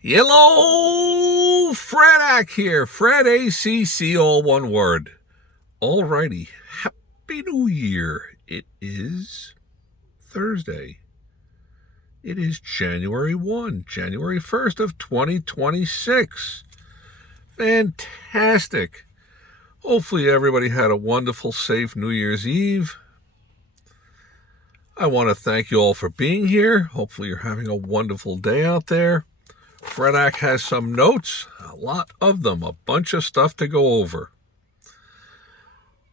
Hello, Fredak here. Fred ACC, all one word. Alrighty, Happy New Year. It is Thursday. It is January 1st of 2026. Fantastic. Hopefully everybody had a wonderful, safe New Year's Eve. I want to thank you all for being here. Hopefully you're having a wonderful day out there. Fredak has some notes, a lot of them, a bunch of stuff to go over.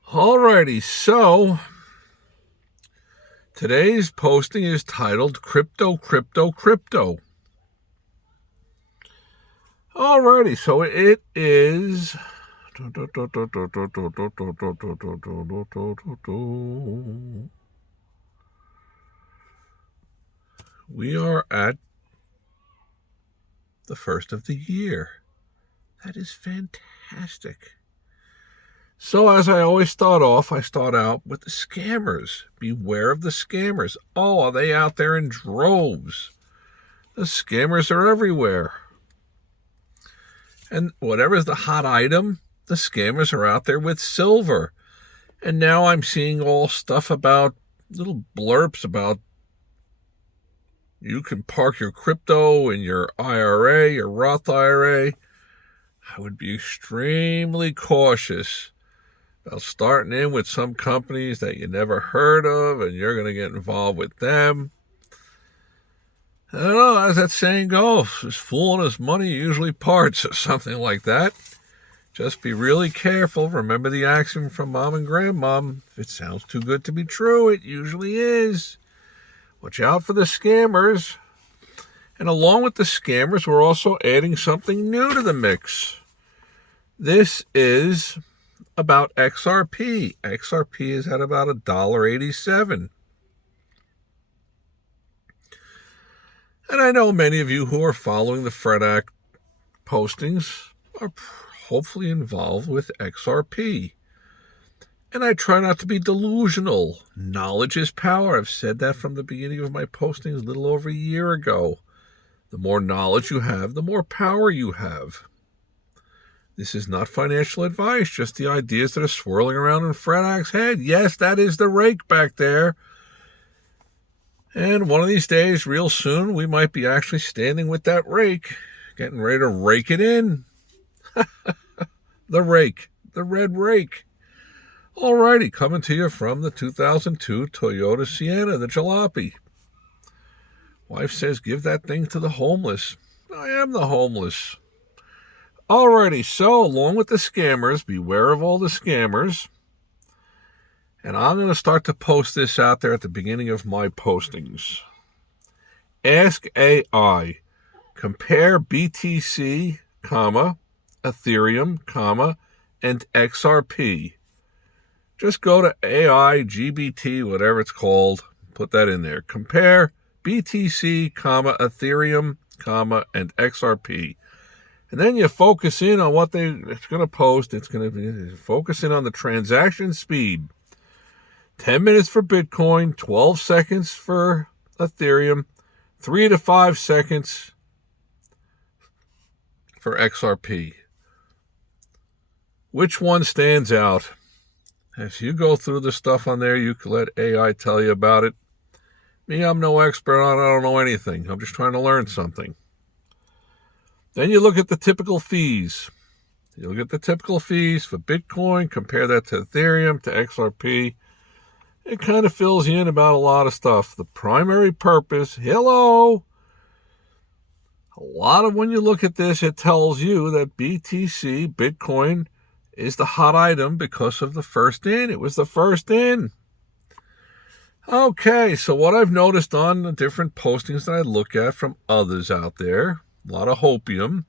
Alrighty, so today's posting is titled Crypto. Alrighty, so it is we are at the first of the year. That is fantastic. So as I always start out with the scammers. Beware of the scammers. Oh, are they out there in droves? The scammers are everywhere. And whatever is the hot item, the scammers are out there with silver. And now I'm seeing all stuff about little blurps about you can park your crypto in your IRA, your Roth IRA. I would be extremely cautious about starting in with some companies that you never heard of and you're going to get involved with them. I don't know, as that saying goes, this fool and his money usually parts, or something like that. Just be really careful. Remember the axiom from Mom and Grandmom. If it sounds too good to be true, it usually is. Watch out for the scammers. And along with the scammers, we're also adding something new to the mix. This is about XRP. XRP is at about $1.87. And I know many of you who are following the Fredak postings are hopefully involved with XRP. And I try not to be delusional. Knowledge is power. I've said that from the beginning of my postings a little over a year ago. The more knowledge you have, the more power you have. This is not financial advice, just the ideas that are swirling around in Fredak's head. Yes, that is the rake back there. And one of these days, real soon, we might be actually standing with that rake, getting ready to rake it in. The rake, the red rake. Alrighty, coming to you from the 2002 Toyota Sienna, the Jalopy. Wife says, give that thing to the homeless. I am the homeless. Alrighty, so along with the scammers, beware of all the scammers. And I'm going to start to post this out there at the beginning of my postings. Ask AI. Compare BTC, Ethereum, and XRP. Just go to AI, GBT, whatever it's called. Put that in there. Compare BTC, Ethereum, and XRP. And then you focus in on what it's going to post. It's going to be focusing on the transaction speed. 10 minutes for Bitcoin, 12 seconds for Ethereum, 3 to 5 seconds for XRP. Which one stands out? As you go through the stuff on there, you can let AI tell you about it. Me, I'm no expert on it. I don't know anything. I'm just trying to learn something. Then you look at the typical fees. You look at the typical fees for Bitcoin, compare that to Ethereum, to XRP. It kind of fills you in about a lot of stuff. The primary purpose, a lot of when you look at this, it tells you that BTC, Bitcoin, is the hot item because of the first in. It was the first in. Okay, so what I've noticed on the different postings that I look at from others out there, a lot of hopium,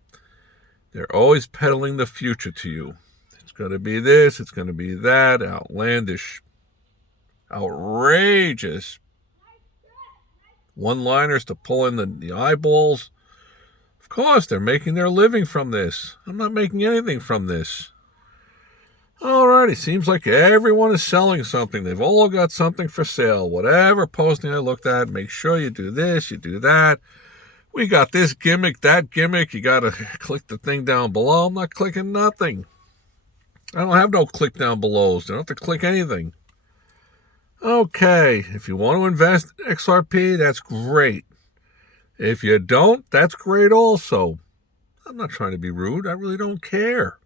they're always peddling the future to you. It's going to be this, it's going to be that, outlandish, outrageous one-liners to pull in the eyeballs. Of course, they're making their living from this. I'm not making anything from this. Alrighty, seems like everyone is selling something. They've all got something for sale. Whatever posting I looked at, make sure you do this, you do that. We got this gimmick, that gimmick. You got to click the thing down below. I'm not clicking nothing. I don't have no click down belows. I don't have to click anything. Okay, if you want to invest in XRP, that's great. If you don't, that's great also. I'm not trying to be rude. I really don't care.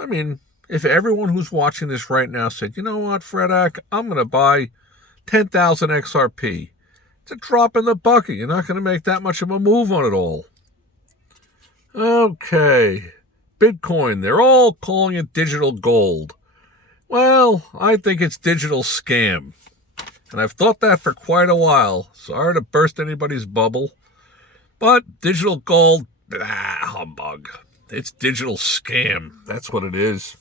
I mean, if everyone who's watching this right now said, you know what, Fredak, I'm going to buy 10,000 XRP. It's a drop in the bucket. You're not going to make that much of a move on it all. Okay. Bitcoin. They're all calling it digital gold. Well, I think it's digital scam. And I've thought that for quite a while. Sorry to burst anybody's bubble. But digital gold, humbug. It's digital scam. That's what it is.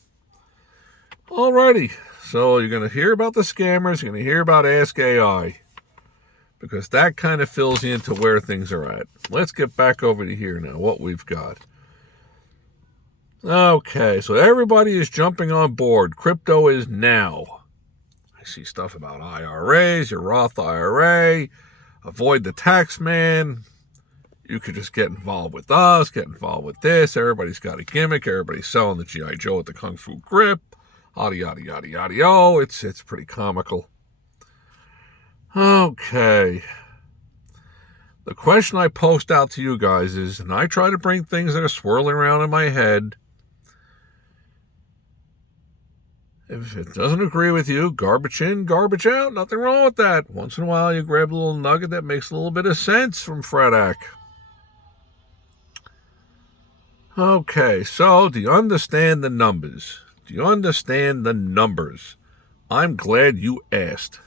Alrighty. So you're going to hear about the scammers. You're going to hear about Ask AI. Because that kind of fills you into where things are at. Let's get back over to here now, what we've got. Okay, so everybody is jumping on board. Crypto is now. I see stuff about IRAs, your Roth IRA, avoid the tax man. You could just get involved with us, get involved with this. Everybody's got a gimmick. Everybody's selling the G.I. Joe with the Kung Fu grip. Yada, yada, yada, yada, yo. It's pretty comical. Okay. The question I post out to you guys is, and I try to bring things that are swirling around in my head. If it doesn't agree with you, garbage in, garbage out. Nothing wrong with that. Once in a while, you grab a little nugget that makes a little bit of sense from Fredak. Okay, so do you understand the numbers? Do you understand the numbers? I'm glad you asked.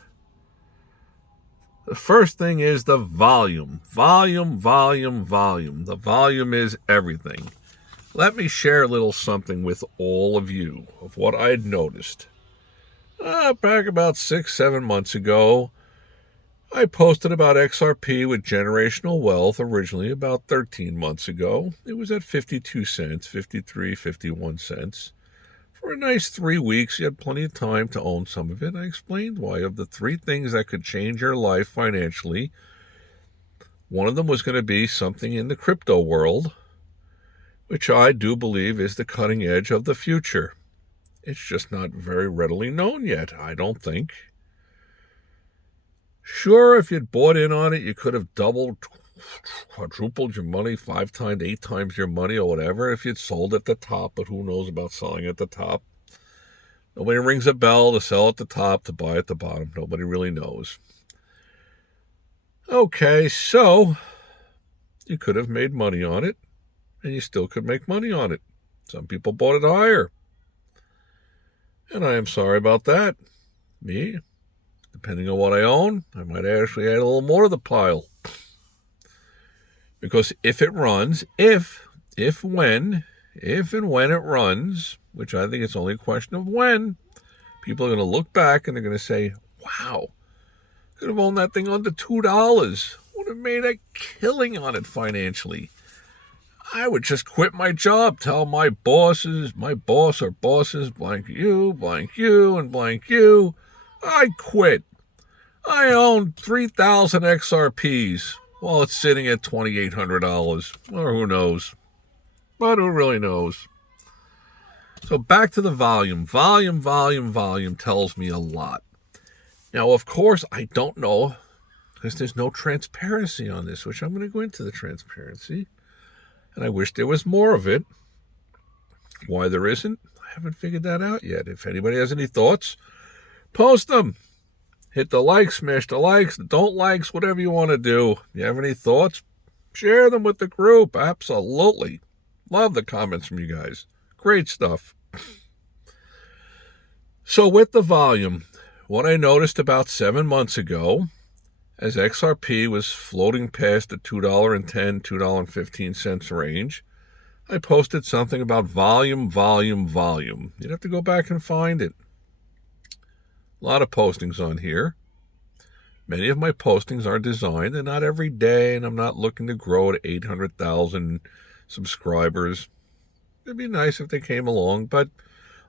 The first thing is the volume. Volume, volume, volume. The volume is everything. Let me share a little something with all of you of what I'd noticed. Back about 6-7 months ago, I posted about XRP with Generational Wealth originally about 13 months ago. It was at 52 cents, 53, 51 cents. For a nice 3 weeks, you had plenty of time to own some of it. I explained why. Of the 3 things that could change your life financially, one of them was going to be something in the crypto world, which I do believe is the cutting edge of the future. It's just not very readily known yet, I don't think. Sure, if you'd bought in on it, you could have doubled, quadrupled your money, 5 times, 8 times your money or whatever if you'd sold at the top, but who knows about selling at the top? Nobody rings a bell to sell at the top, to buy at the bottom. Nobody really knows. Okay, so you could have made money on it, and you still could make money on it. Some people bought it higher. And I am sorry about that. Me, depending on what I own, I might actually add a little more to the pile. Because if it runs, if and when it runs, which I think it's only a question of when, people are going to look back and they're going to say, wow, could have owned that thing under $2. Would have made a killing on it financially. I would just quit my job, tell my boss or bosses, blank you, and blank you, I'd quit. I own 3,000 XRPs. Well, it's sitting at $2,800, or who knows? But who really knows? So back to the volume. Volume tells me a lot. Now, of course, I don't know, because there's no transparency on this, which I'm going to go into the transparency. And I wish there was more of it. Why there isn't, I haven't figured that out yet. If anybody has any thoughts, post them. Hit the like, smash the likes, the don't likes, whatever you want to do. If you have any thoughts, share them with the group. Absolutely. Love the comments from you guys. Great stuff. So with the volume, what I noticed about 7 months ago, as XRP was floating past the $2.10, $2.15 range, I posted something about volume. You'd have to go back and find it. A lot of postings on here. Many of my postings are designed, and not every day, and I'm not looking to grow to 800,000 subscribers. It'd be nice if they came along, but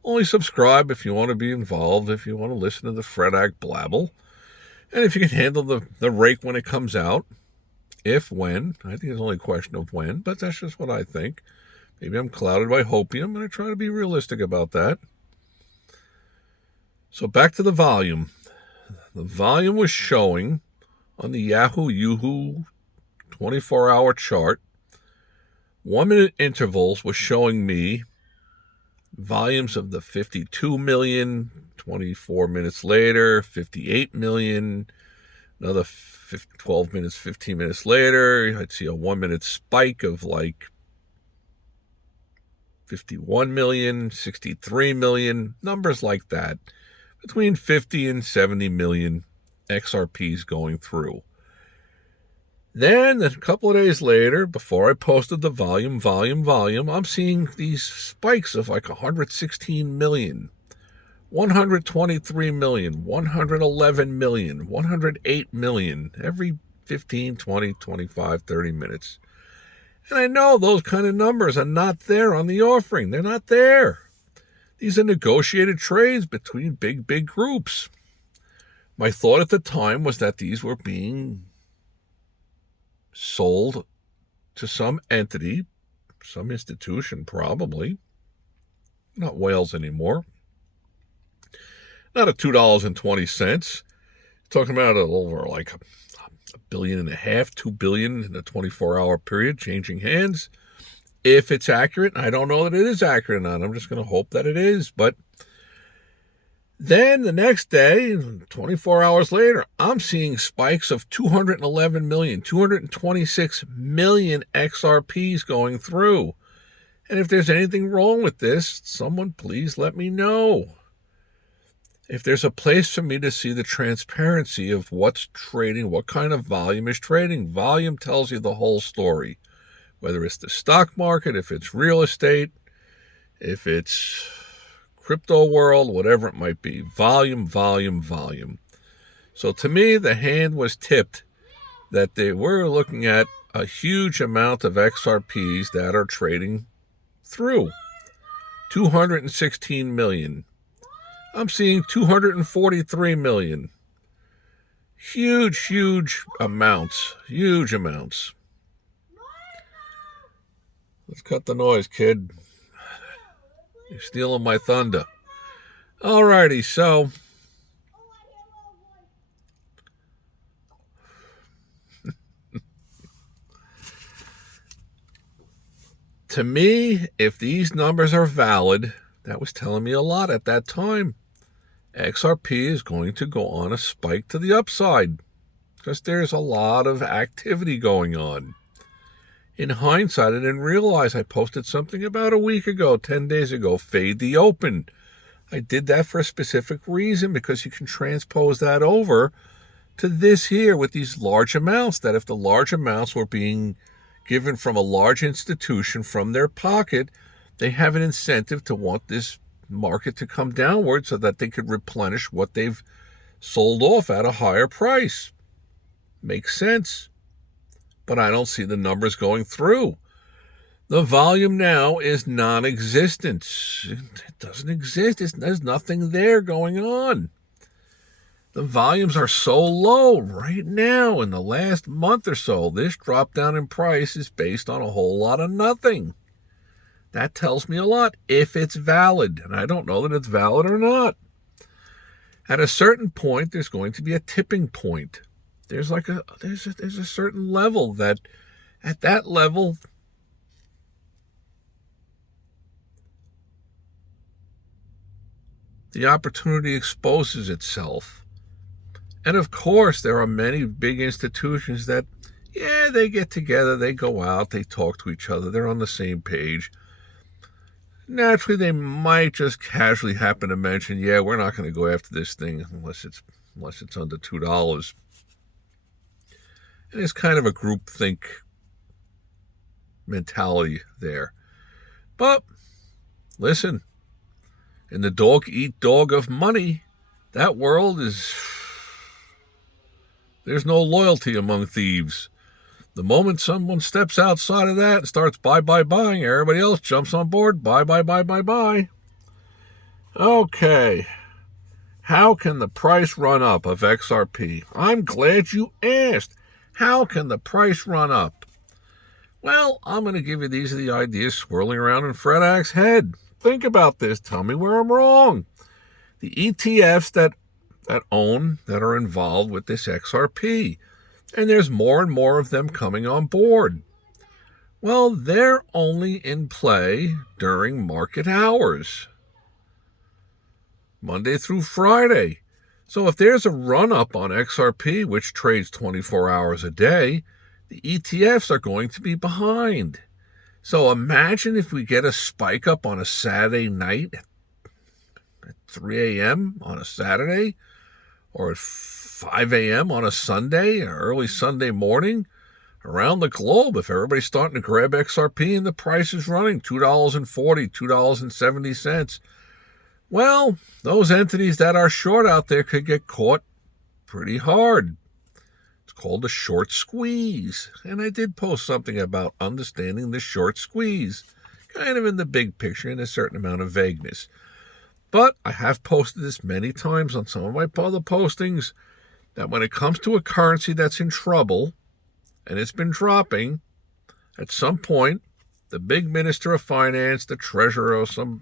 only subscribe if you want to be involved, if you want to listen to the Fredak blabble. And if you can handle the rake when it comes out, when. I think it's only a question of when, but that's just what I think. Maybe I'm clouded by hopium, and I try to be realistic about that. So back to the volume. The volume was showing on the Yahoo Yoo-Hoo 24-hour chart. 1 minute intervals was showing me volumes of the 52 million, 24 minutes later, 58 million, another 12 minutes, 15 minutes later, I'd see a 1 minute spike of like 51 million, 63 million, numbers like that. Between 50 and 70 million XRPs going through. Then a couple of days later, before I posted the volume, I'm seeing these spikes of like 116 million, 123 million, 111 million, 108 million every 15, 20, 25, 30 minutes. And I know those kind of numbers are not there on the offering. They're not there. These are negotiated trades between big groups. My thought at the time was that these were being sold to some entity, some institution probably, not whales anymore, not at $2.20, talking about over like $1.5 billion, $2 billion in a 24-hour period, changing hands. If it's accurate, I don't know that it is accurate or not. I'm just going to hope that it is. But then the next day, 24 hours later, I'm seeing spikes of 211 million, 226 million XRPs going through. And if there's anything wrong with this, someone please let me know. If there's a place for me to see the transparency of what's trading, what kind of volume is trading. Volume tells you the whole story. Whether it's the stock market, if it's real estate, if it's crypto world, whatever it might be. Volume. So to me, the hand was tipped that they were looking at a huge amount of XRPs that are trading through. 216 million. I'm seeing 243 million. Huge amounts. Huge amounts. Let's cut the noise, kid. You're stealing my thunder. Alrighty, so to me, if these numbers are valid, that was telling me a lot at that time. XRP is going to go on a spike to the upside because there's a lot of activity going on. In hindsight, I didn't realize I posted something about a week ago, 10 days ago, fade the open. I did that for a specific reason because you can transpose that over to this here with these large amounts, that if the large amounts were being given from a large institution from their pocket, they have an incentive to want this market to come downward so that they could replenish what they've sold off at a higher price. Makes sense. But I don't see the numbers going through. The volume now is non-existent. It doesn't exist. There's nothing there going on. The volumes are so low right now in the last month or so. This drop down in price is based on a whole lot of nothing. That tells me a lot if it's valid. And I don't know that it's valid or not. At a certain point, there's going to be a tipping point. There's a certain level that at that level the opportunity exposes itself. And of course, there are many big institutions that, they get together, they go out, they talk to each other, they're on the same page. Naturally, they might just casually happen to mention, we're not going to go after this thing unless it's under $2. And it's kind of a groupthink mentality there. But listen, in the dog-eat-dog of money, that world there's no loyalty among thieves. The moment someone steps outside of that and starts buying, everybody else jumps on board, buy. Okay. How can the price run up of XRP? I'm glad you asked. How can the price run up? Well, I'm going to give you these are the ideas swirling around in Fred Ack's head. Think about this. Tell me where I'm wrong. The ETFs that are involved with this XRP, and there's more and more of them coming on board. Well, they're only in play during market hours, Monday through Friday. So if there's a run-up on XRP, which trades 24 hours a day, the ETFs are going to be behind. So imagine if we get a spike up on a Saturday night at 3 a.m. on a Saturday, or at 5 a.m. on a Sunday, or early Sunday morning, around the globe. If everybody's starting to grab XRP and the price is running $2.40, $2.70, well, those entities that are short out there could get caught pretty hard. It's called a short squeeze. And I did post something about understanding the short squeeze, kind of in the big picture in a certain amount of vagueness. But I have posted this many times on some of my other postings, that when it comes to a currency that's in trouble, and it's been dropping, at some point, the big minister of finance, the treasurer, or some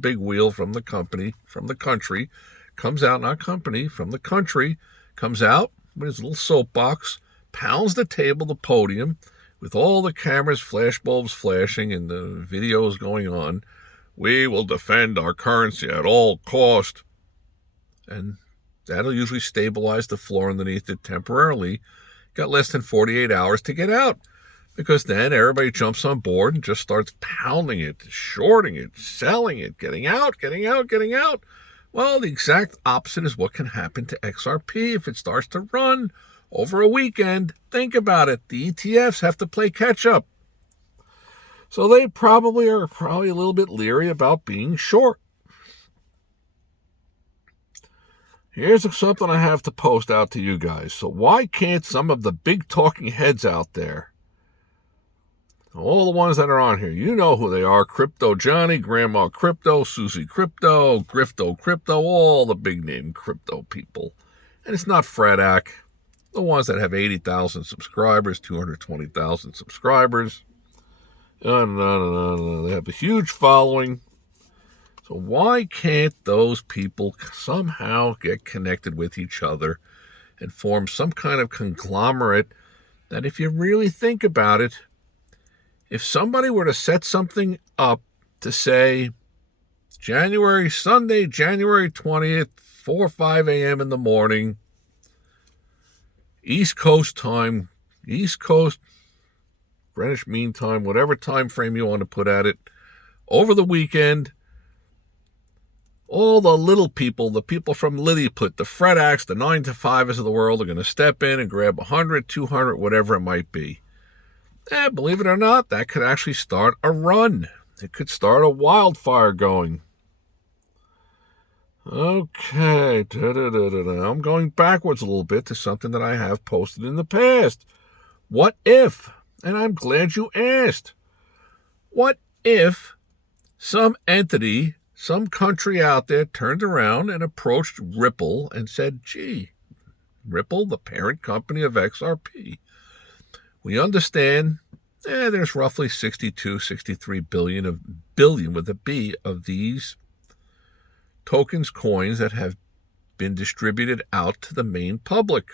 big wheel from the country, comes out, not company, from the country, comes out with his little soapbox, pounds the table, the podium, with all the cameras, flash bulbs flashing, and the videos going on. We will defend our currency at all cost. And that'll usually stabilize the floor underneath it temporarily. Got less than 48 hours to get out, because then everybody jumps on board and just starts pounding it, shorting it, selling it, getting out. Well, the exact opposite is what can happen to XRP if it starts to run over a weekend. Think about it. The ETFs have to play catch up. So they probably are a little bit leery about being short. Here's something I have to post out to you guys. So why can't some of the big talking heads out there, all the ones that are on here, you know who they are: Crypto Johnny, Grandma Crypto, Susie Crypto, Grifto Crypto, all the big name crypto people. And it's not Fred Ack, the ones that have 80,000 subscribers, 220,000 subscribers. No. They have a huge following. So why can't those people somehow get connected with each other and form some kind of conglomerate that, if you really think about it, if somebody were to set something up to say Sunday, January 20th, 4 or 5 a.m. in the morning, East Coast time, East Coast, Greenwich Mean Time, whatever time frame you want to put at it, over the weekend, all the little people, the people from Lilliput, the Fred Acks, the 9-to-5ers of the world are going to step in and grab 100, 200, whatever it might be. Believe it or not, that could actually start a run. It could start a wildfire going. Okay, I'm going backwards a little bit to something that I have posted in the past. What if, and I'm glad you asked, what if some entity, some country out there turned around and approached Ripple and said, gee, Ripple, the parent company of XRP, we understand there's roughly 62, 63 billion with a B of these tokens, coins that have been distributed out to the main public.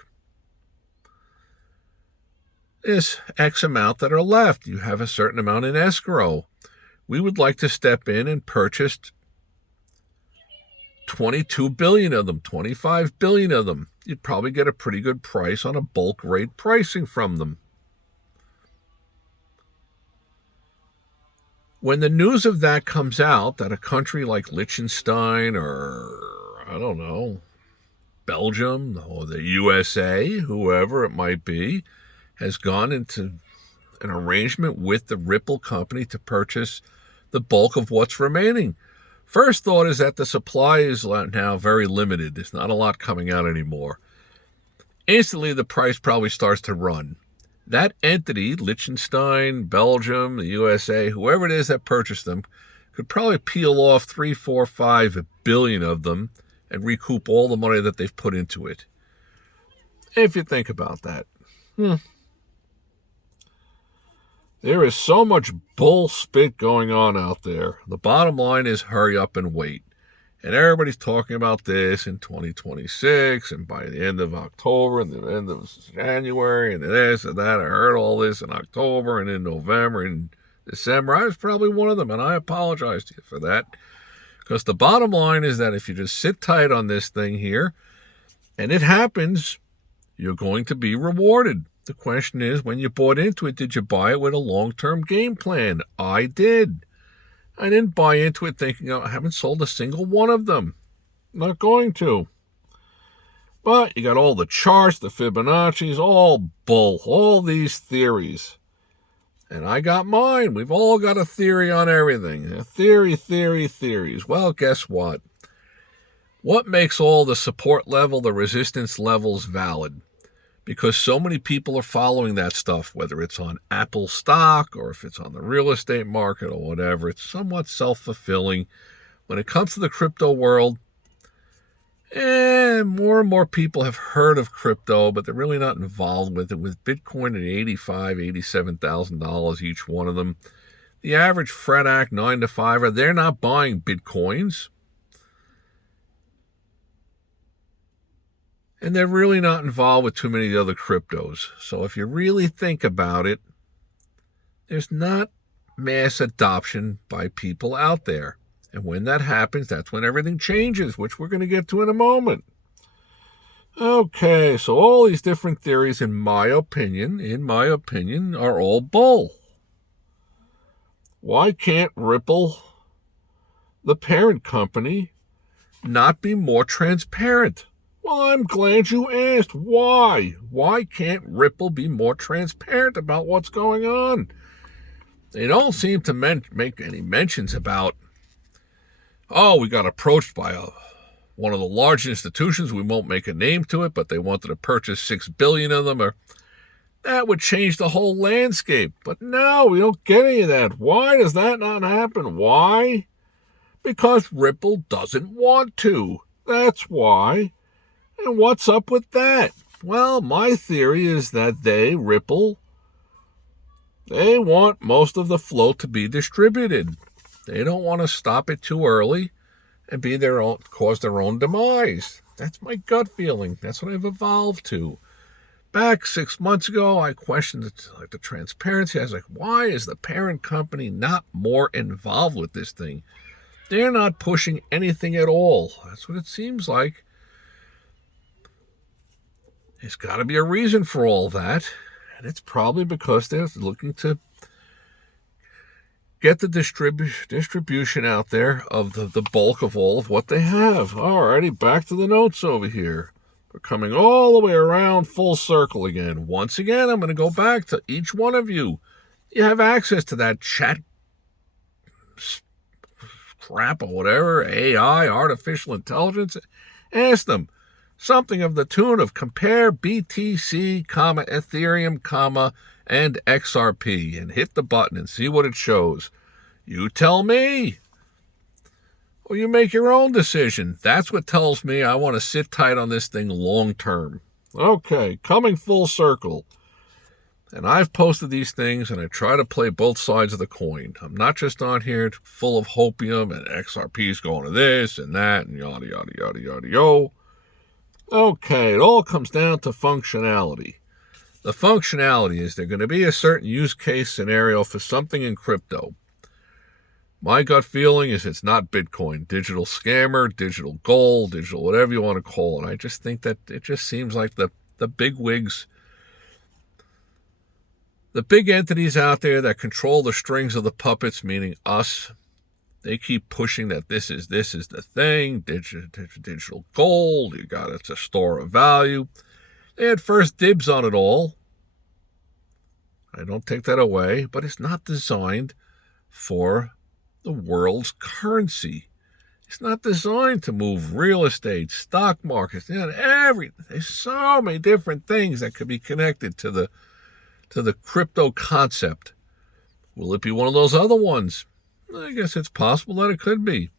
There's X amount that are left. You have a certain amount in escrow. We would like to step in and purchase 22 billion of them, 25 billion of them. You'd probably get a pretty good price on a bulk rate pricing from them. When the news of that comes out, that a country like Liechtenstein or, I don't know, Belgium or the USA, whoever it might be, has gone into an arrangement with the Ripple company to purchase the bulk of what's remaining. First thought is that the supply is now very limited. There's not a lot coming out anymore. Instantly, the price probably starts to run. That entity, Liechtenstein, Belgium, the USA, whoever it is that purchased them, could probably peel off 3, 4, 5 billion of them and recoup all the money that they've put into it. If you think about that. There is so much bull spit going on out there. The bottom line is hurry up and wait. And everybody's talking about this in 2026 and by the end of October and the end of January and this and that. I heard all this in October and in November and December. I was probably one of them, and I apologize to you for that. Because the bottom line is that if you just sit tight on this thing here and it happens, you're going to be rewarded. The question is, when you bought into it, did you buy it with a long-term game plan? I did. I didn't buy into it thinking, I haven't sold a single one of them. Not going to. But you got all the charts, the Fibonacci's, all bull, all these theories. And I got mine. We've all got a theory on everything. Theories. Well, guess what? What makes all the support level, the resistance levels valid? Because so many people are following that stuff, whether it's on Apple stock or if it's on the real estate market or whatever. It's somewhat self-fulfilling. When it comes to the crypto world, more and more people have heard of crypto, but they're really not involved with it. With Bitcoin at $85,000, $87,000 each one of them, the average Fred Act 9 to 5, they're not buying Bitcoins. And they're really not involved with too many of the other cryptos. So if you really think about it, there's not mass adoption by people out there. And when that happens, that's when everything changes, which we're going to get to in a moment. Okay, so all these different theories, in my opinion, are all bull. Why can't Ripple, the parent company, not be more transparent? Well, I'm glad you asked. Why? Why can't Ripple be more transparent about what's going on? They don't seem to make any mentions about, we got approached by one of the large institutions. We won't make a name to it, but they wanted to purchase 6 billion of them. That would change the whole landscape. But no, we don't get any of that. Why does that not happen? Why? Because Ripple doesn't want to. That's why. And what's up with that? Well, my theory is that Ripple, they want most of the flow to be distributed. They don't want to stop it too early and cause their own demise. That's my gut feeling. That's what I've evolved to. Back 6 months ago, I questioned the transparency. I was like, why is the parent company not more involved with this thing? They're not pushing anything at all. That's what it seems like. There's got to be a reason for all that, and it's probably because they're looking to get the distribution out there of the bulk of all of what they have. Alrighty, back to the notes over here. We're coming all the way around full circle again. Once again, I'm going to go back to each one of you. You have access to that chat crap or whatever, AI, artificial intelligence. Ask them something of the tune of compare BTC, Ethereum, and XRP, and hit the button and see what it shows. You tell me, or you make your own decision. That's what tells me I want to sit tight on this thing long term. Okay, coming full circle. And I've posted these things, and I try to play both sides of the coin. I'm not just on here full of hopium and XRP's going to this and that and yada, yada, yada, yada, yo. Okay, it all comes down to functionality. The functionality is there going to be a certain use case scenario for something in crypto. My gut feeling is it's not Bitcoin. Digital scammer, digital gold, digital whatever you want to call it. I just think that it just seems like the big wigs, the big entities out there that control the strings of the puppets, meaning us, they keep pushing that this is the thing, digital gold, it's a store of value. They had first dibs on it all. I don't take that away, but it's not designed for the world's currency. It's not designed to move real estate, stock markets, everything. There's so many different things that could be connected to the crypto concept. Will it be one of those other ones? I guess it's possible that it could be.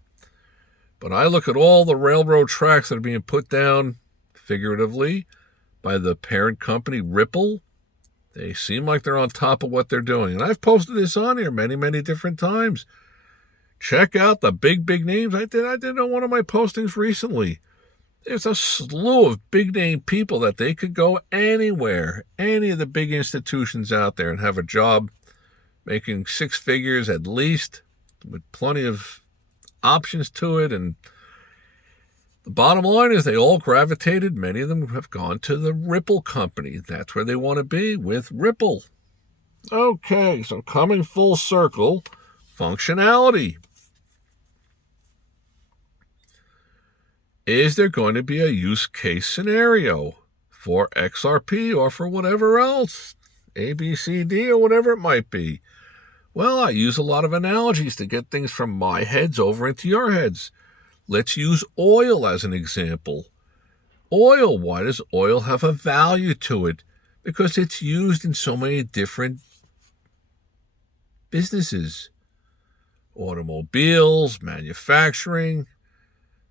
But I look at all the railroad tracks that are being put down, figuratively, by the parent company Ripple. They seem like they're on top of what they're doing. And I've posted this on here many, many different times. Check out the big names. I did on one of my postings recently. There's a slew of big-name people that they could go anywhere, any of the big institutions out there, and have a job making six figures at least, with plenty of options to it. And the bottom line is they all gravitated. Many of them have gone to the Ripple company. That's where they want to be, with Ripple. Okay, so coming full circle, functionality. Is there going to be a use case scenario for XRP or for whatever else, ABCD or whatever it might be? Well, I use a lot of analogies to get things from my heads over into your heads. Let's use oil as an example. Oil, why does oil have a value to it? Because it's used in so many different businesses. Automobiles, manufacturing.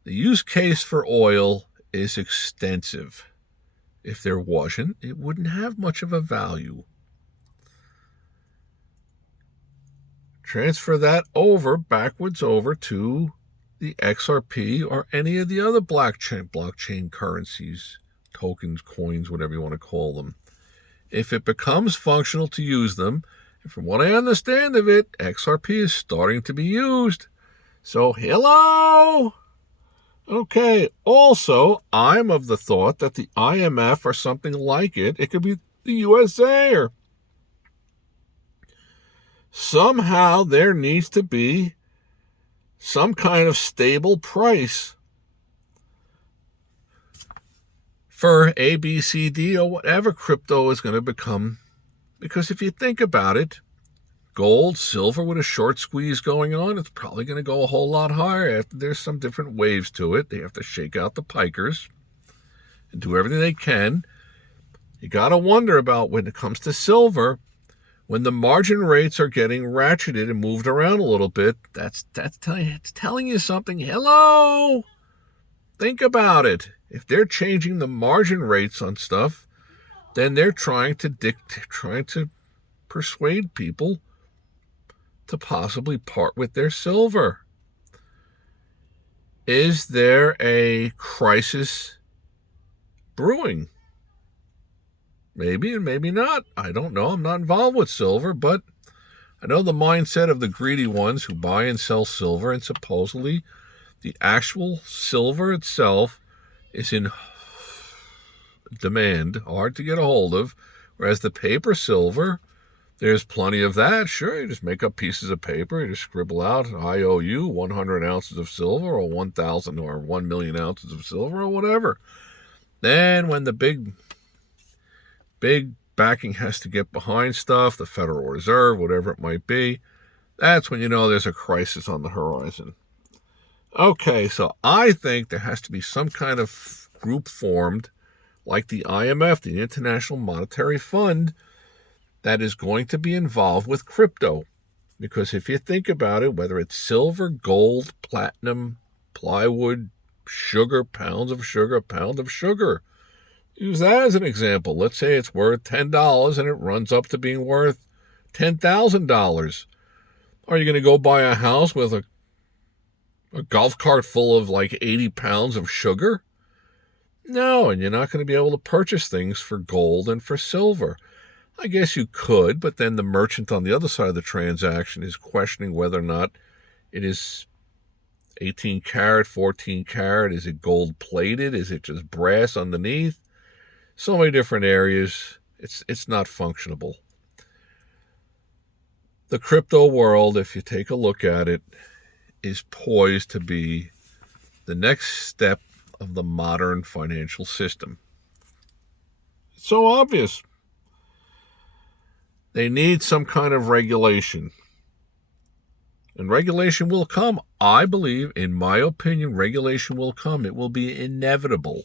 The use case for oil is extensive. If there wasn't, it wouldn't have much of a value. Transfer that backwards over to the XRP or any of the other blockchain currencies, tokens, coins, whatever you want to call them. If it becomes functional to use them, and from what I understand of it, XRP is starting to be used. So, hello! Okay, also, I'm of the thought that the IMF or something like it could be the USA, or somehow there needs to be some kind of stable price for ABCD or whatever crypto is going to become. Because if you think about it, gold, silver with a short squeeze going on, it's probably going to go a whole lot higher. After there's some different waves to it. They have to shake out the pikers and do everything they can. You got to wonder about when it comes to silver, when the margin rates are getting ratcheted and moved around a little bit, it's telling you something. Hello! Think about it. If they're changing the margin rates on stuff, then they're trying to persuade people to possibly part with their silver. Is there a crisis brewing? Maybe and maybe not. I don't know. I'm not involved with silver, but I know the mindset of the greedy ones who buy and sell silver, and supposedly the actual silver itself is in demand, hard to get a hold of, whereas the paper silver, there's plenty of that. Sure, you just make up pieces of paper. You just scribble out, I owe you 100 ounces of silver or 1,000 or 1 million ounces of silver or whatever. Then when the big backing has to get behind stuff, the Federal Reserve, whatever it might be, that's when you know there's a crisis on the horizon. Okay, so I think there has to be some kind of group formed, like the IMF, the International Monetary Fund, that is going to be involved with crypto. Because if you think about it, whether it's silver, gold, platinum, plywood, sugar, pounds of sugar, a pound of sugar, use that as an example. Let's say it's worth $10 and it runs up to being worth $10,000. Are you going to go buy a house with a golf cart full of like 80 pounds of sugar? No, and you're not going to be able to purchase things for gold and for silver. I guess you could, but then the merchant on the other side of the transaction is questioning whether or not it is 18 karat, 14 karat. Is it gold plated? Is it just brass underneath? So many different areas. It's not functionable. The crypto world, if you take a look at it, is poised to be the next step of the modern financial system. It's so obvious. They need some kind of regulation. And regulation will come. I believe, in my opinion, regulation will come. It will be inevitable.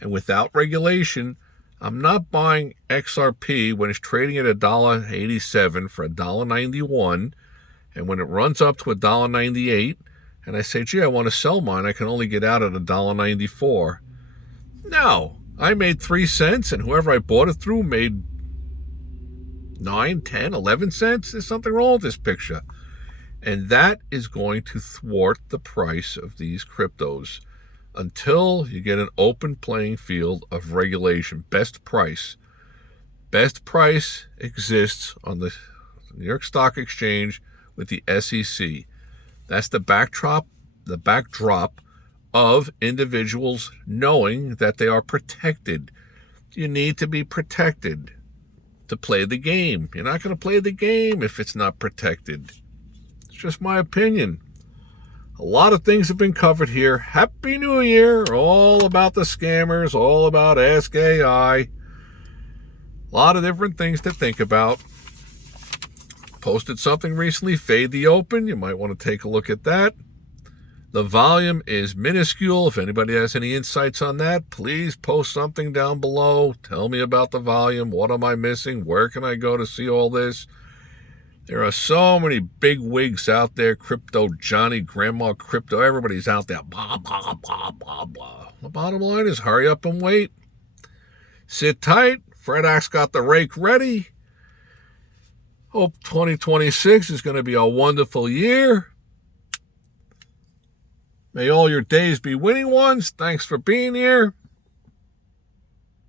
And without regulation, I'm not buying XRP when it's trading at $1.87 for $1.91. And when it runs up to $1.98, and I say, gee, I want to sell mine, I can only get out at $1.94. No, I made 3 cents, and whoever I bought it through made 9, 10, 11 cents. There's something wrong with this picture. And that is going to thwart the price of these cryptos until you get an open playing field of regulation. Best price. Best price exists on the New York Stock Exchange with the SEC. That's the backdrop of individuals knowing that they are protected. You need to be protected to play the game. You're not going to play the game if it's not protected. It's just my opinion. A lot of things have been covered here. Happy New Year. All about the scammers, all about Ask AI. A lot of different things to think about. Posted something recently, Fade the Open. You might want to take a look at that. The volume is minuscule. If anybody has any insights on that, please post something down below. Tell me about the volume. What am I missing? Where can I go to see all this? There are so many big wigs out there. Crypto Johnny, Grandma Crypto. Everybody's out there. Blah, blah, blah, blah, blah. The bottom line is hurry up and wait. Sit tight. Fred Axe got the rake ready. Hope 2026 is going to be a wonderful year. May all your days be winning ones. Thanks for being here.